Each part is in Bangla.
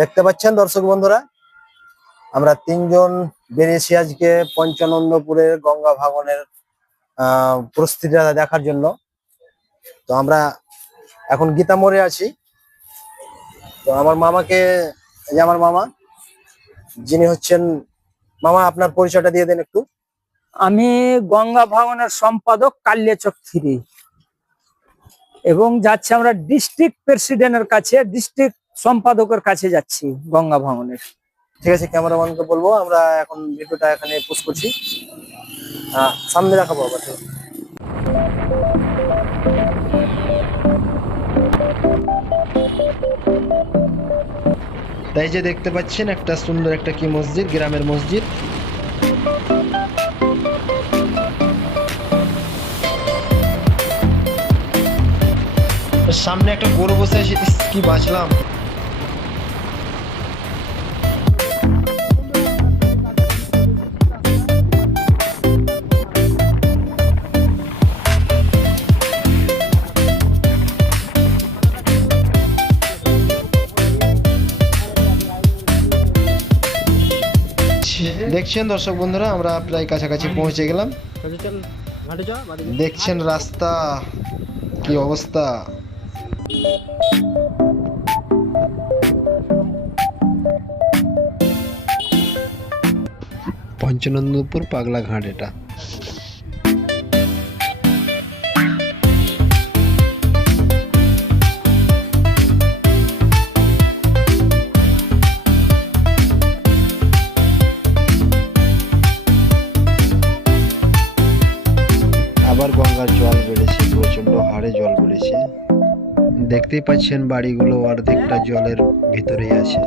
দেখতে পাচ্ছেন দর্শক বন্ধুরা, আমরা তিনজন বেরিয়েছি আজকে পঞ্চানন্দপুরের গঙ্গা ভাগনের, আহ প্রস্তুতিটা দেখার জন্য। তো আমরা এখন গীতা মোড়ে আছি। তো আমার মামাকে যে আমার মামা, যিনি হচ্ছেন, মামা আপনার পরিচয়টা দিয়ে দেন একটু। আমি গঙ্গা ভবনের সম্পাদক কাল্যচক থ্রি। এবং যাচ্ছি আমরা ডিস্ট্রিক্ট প্রেসিডেন্টের কাছে। ডিস্ট্রিক্ট সম্পাদকের কাছে যাচ্ছি গঙ্গা ভবনের ঠিক আছে, ক্যামেরাম্যানকে বলব, আমরা এখন ভিডিওটা এখানে পোস্ট করছি। সামনে দেখাবো আবার। তাই যে দেখতে পাচ্ছেন, একটা সুন্দর একটা কি মসজিদ, গ্রামের মসজিদ। সামনে একটা গরু বসে আছে কি বাঁচলাম। দেখছেন দর্শক বন্ধুরা আমরা প্রায় কাছাকাছি পৌঁছে গেলাম। দেখছেন রাস্তা কি অবস্থা? পঞ্চনন্দপুর পাগলা ঘাট এটা। আবার গঙ্গার জল বেড়েছে, প্রচণ্ড হারে জল বেড়েছে। দেখতেই পাচ্ছেন বাড়িগুলো অর্ধেকটা জলের ভিতরেই আছে।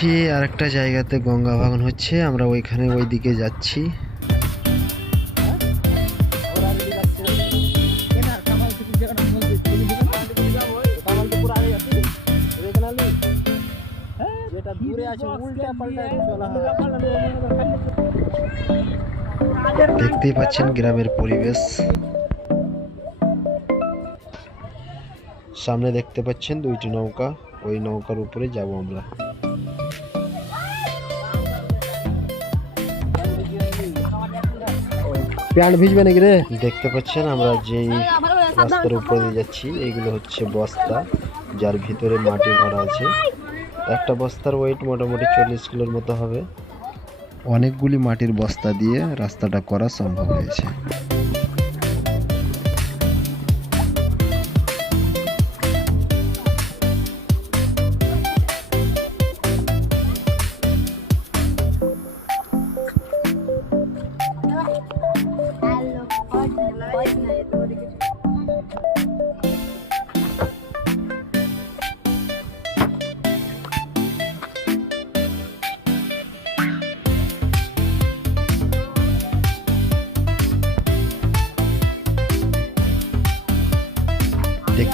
শুনেছি আরেকটা জায়গাতে গঙ্গা ভাগন হচ্ছে, আমরা ওইখানে ওই দিকে যাচ্ছি। দেখতেই পাচ্ছেন গ্রামের পরিবেশ। সামনে দেখতে পাচ্ছেন দুইটি নৌকা, ওই নৌকার উপরে যাব আমরা। প্যান্ট ভিজবে নাকি রে? দেখতে পাচ্ছেন আমরা যেই রাস্তার উপরে দিয়ে যাচ্ছি, এইগুলো হচ্ছে বস্তা, যার ভিতরে মাটি ভরা আছে। একটা বস্তার ওয়েট মোটামুটি চল্লিশ কিলোর মতো হবে। অনেকগুলি মাটির বস্তা দিয়ে রাস্তাটা করা সম্ভব হয়েছে।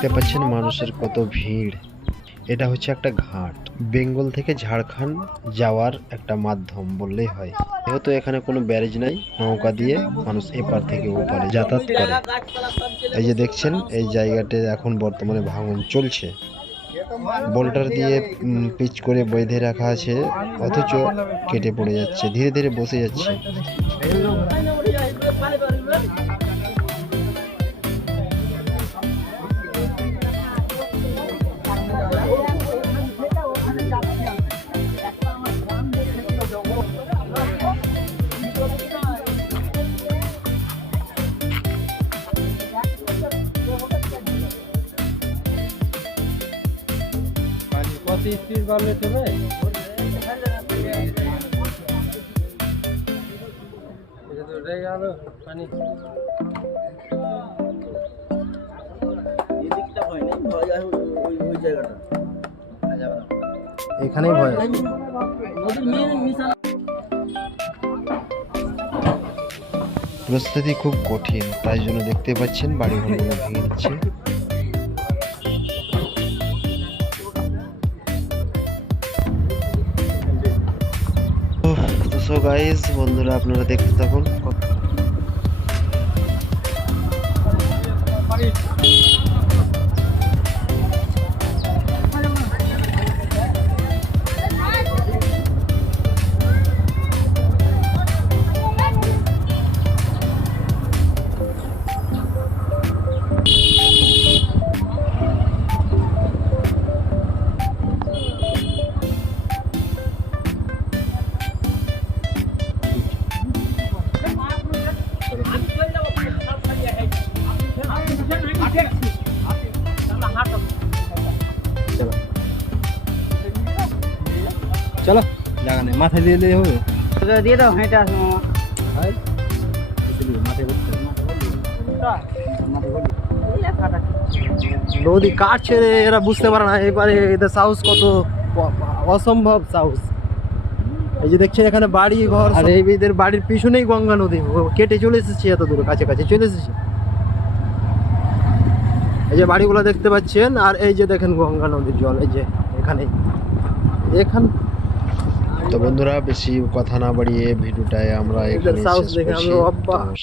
দেখতে পাচ্ছেন মানুষের কত ভিড়। এটা হচ্ছে একটা ঘাট। বেঙ্গল থেকে ঝাড়খণ্ড যাওয়ার একটা মাধ্যম বললেই হয়। যেহেতু এখানে কোনো ব্যারেজ নাই, নৌকা দিয়ে মানুষ এপার থেকে ওপারে যাতায়াত করে। এই যে দেখছেন, এই জায়গাটি এখন বর্তমানে ভাঙন চলছে। বোল্টার দিয়ে পিচ করে বেঁধে রাখা আছে, অথচ কেটে পড়ে যাচ্ছে, ধীরে ধীরে বসে যাচ্ছে। বাড়লে গেল পানি। এখানেই ভয় আছে। পরিস্থিতি খুব কঠিন তাই জন্য দেখতে পাচ্ছেন বাড়ি ঘরগুলো ভেঙে দিচ্ছে। গাইস বন্ধুরা আপনারা দেখতে থাকুন। চলো জায়গা নেই মাথায় দিয়ে দিলে হবে। দিয়ে দাও হেঁটে আসব মাথায় নদী কাটছে রে এরা বুঝতে পারে না এবারে এদের সাহস কত? অসম্ভব সাহস। এই যে দেখছেন এখানে বাড়ি ঘর আর এই এদের বাড়ির পিছনেই গঙ্গা নদী। কেটে চলে এসেছে এত দূর কাছে কাছে চলে এসেছে। এই যে বাড়িগুলো দেখতে পাচ্ছেন আর এই যে দেখেন গঙ্গা নদীর জল এই যে এখানে। এখান তো বন্ধুরা বেশি কথা না বাড়িয়ে ভিডিওটায় আমরা এখানে শেষ করছি।